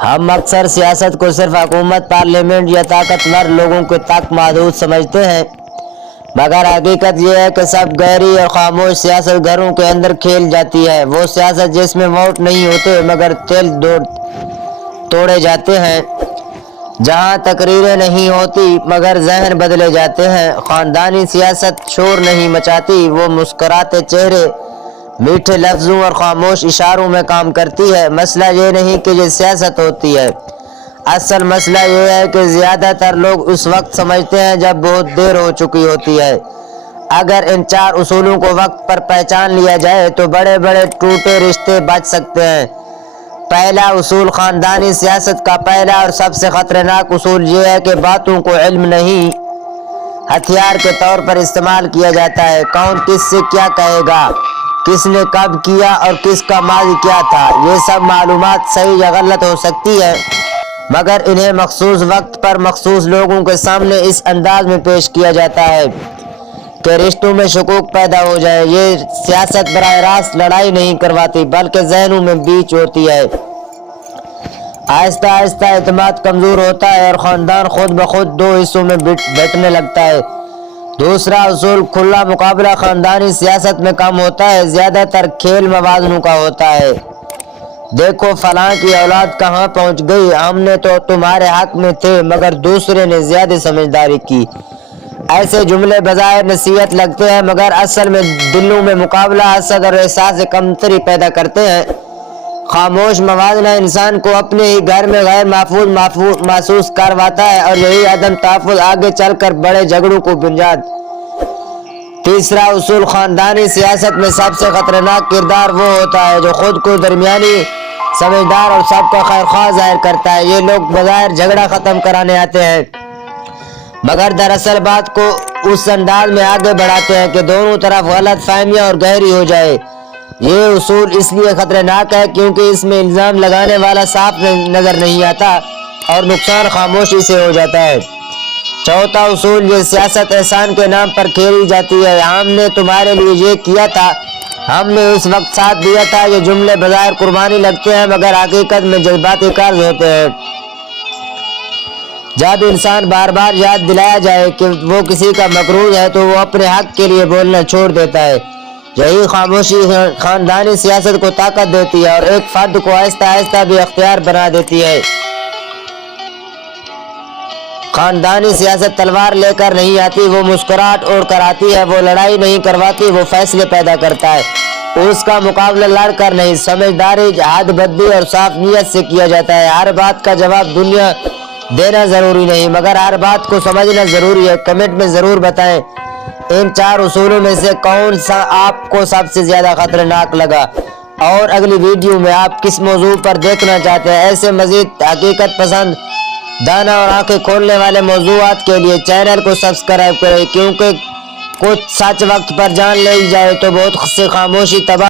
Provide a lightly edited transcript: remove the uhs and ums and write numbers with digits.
ہم اکثر سیاست کو صرف حکومت، پارلیمنٹ یا طاقتور لوگوں کے تک محدود سمجھتے ہیں، مگر حقیقت یہ ہے کہ سب گہری اور خاموش سیاست گھروں کے اندر کھیل جاتی ہے۔ وہ سیاست جس میں ووٹ نہیں ہوتے مگر دل توڑے جاتے ہیں، جہاں تقریریں نہیں ہوتی مگر ذہن بدلے جاتے ہیں۔ خاندانی سیاست شور نہیں مچاتی، وہ مسکراتے چہرے، میٹھے لفظوں اور خاموش اشاروں میں کام کرتی ہے۔ مسئلہ یہ نہیں کہ یہ سیاست ہوتی ہے، اصل مسئلہ یہ ہے کہ زیادہ تر لوگ اس وقت سمجھتے ہیں جب بہت دیر ہو چکی ہوتی ہے۔ اگر ان 4 اصولوں کو وقت پر پہچان لیا جائے تو بڑے بڑے ٹوٹے رشتے بچ سکتے ہیں۔ پہلا اصول خاندانی سیاست کا پہلا اور سب سے خطرناک اصول یہ ہے کہ باتوں کو علم نہیں، ہتھیار کے طور پر استعمال کیا جاتا ہے۔ کون کس سے کیا کہے گا، کس نے کب کیا اور کس کا ماضی کیا تھا، یہ سب معلومات صحیح یا غلط ہو سکتی ہے، مگر انہیں مخصوص وقت پر مخصوص لوگوں کے سامنے اس انداز میں پیش کیا جاتا ہے کہ رشتوں میں شکوک پیدا ہو جائے۔ یہ سیاست براہ راست لڑائی نہیں کرواتی بلکہ ذہنوں میں بیچ ہوتی ہے۔ آہستہ آہستہ اعتماد کمزور ہوتا ہے اور خاندان خود بخود 2 حصوں میں بٹنے لگتا ہے۔ دوسرا اصول کھلا مقابلہ خاندانی سیاست میں کم ہوتا ہے، زیادہ تر کھیل موازنوں کا ہوتا ہے۔ دیکھو فلاں کی اولاد کہاں پہنچ گئی، ہم نے تو تمہارے حق میں تھے مگر دوسرے نے زیادہ سمجھداری کی۔ ایسے جملے بظاہر نصیحت لگتے ہیں مگر اصل میں دلوں میں مقابلہ، حسد اور احساس کمتری پیدا کرتے ہیں۔ خاموش موازنہ انسان کو اپنے ہی گھر میں غیر محفوظ محسوس کرواتا ہے اور یہی عدم تحفظ آگے چل کر بڑے جھگڑوں کو بنیاد۔ تیسرا اصول خاندانی سیاست میں سب سے خطرناک کردار وہ ہوتا ہے جو خود کو درمیانی، سمجھدار اور سب کا خیر خواہ ظاہر کرتا ہے۔ یہ لوگ بظاہر جھگڑا ختم کرانے آتے ہیں مگر دراصل بات کو اس انداز میں آگے بڑھاتے ہیں کہ دونوں طرف غلط فہمیاں اور گہری ہو جائے۔ یہ اصول اس لیے خطرناک ہے کیونکہ اس میں الزام لگانے والا صاف نظر نہیں آتا اور نقصان خاموشی سے ہو جاتا ہے۔ چوتھا اصول یہ سیاست احسان کے نام پر کھیلی جاتی ہے۔ ہم نے تمہارے لیے یہ کیا تھا، ہم نے اس وقت ساتھ دیا تھا۔ یہ جملے بظاہر قربانی لگتے ہیں مگر حقیقت میں جذباتی قرض ہوتے ہیں۔ جب انسان بار بار یاد دلایا جائے کہ وہ کسی کا مقروض ہے تو وہ اپنے حق کے لیے بولنا چھوڑ دیتا ہے۔ یہی خاموشی خاندانی سیاست کو طاقت دیتی ہے اور ایک فرد کو آہستہ آہستہ بھی اختیار بنا دیتی ہے۔ خاندانی سیاست تلوار لے کر نہیں آتی، وہ مسکراہٹ اوڑھ کر آتی ہے۔ وہ لڑائی نہیں کرواتی، وہ فیصلے پیدا کرتا ہے۔ اس کا مقابلہ لڑ کر نہیں، سمجھداری، حد بندی اور صاف نیت سے کیا جاتا ہے۔ ہر بات کا جواب دنیا دینا ضروری نہیں مگر ہر بات کو سمجھنا ضروری ہے۔ کمنٹ میں ضرور بتائیں ان 4 اصولوں میں سے کون سا آپ کو سب سے زیادہ خطرناک لگا، اور اگلی ویڈیو میں آپ کس موضوع پر دیکھنا چاہتے ہیں۔ ایسے مزید حقیقت پسند، دانا اور آنکھیں کھولنے والے موضوعات کے لیے چینل کو سبسکرائب کریں، کیونکہ کچھ سچ وقت پر جان لی جائے تو بہت سی خاموشی تباہ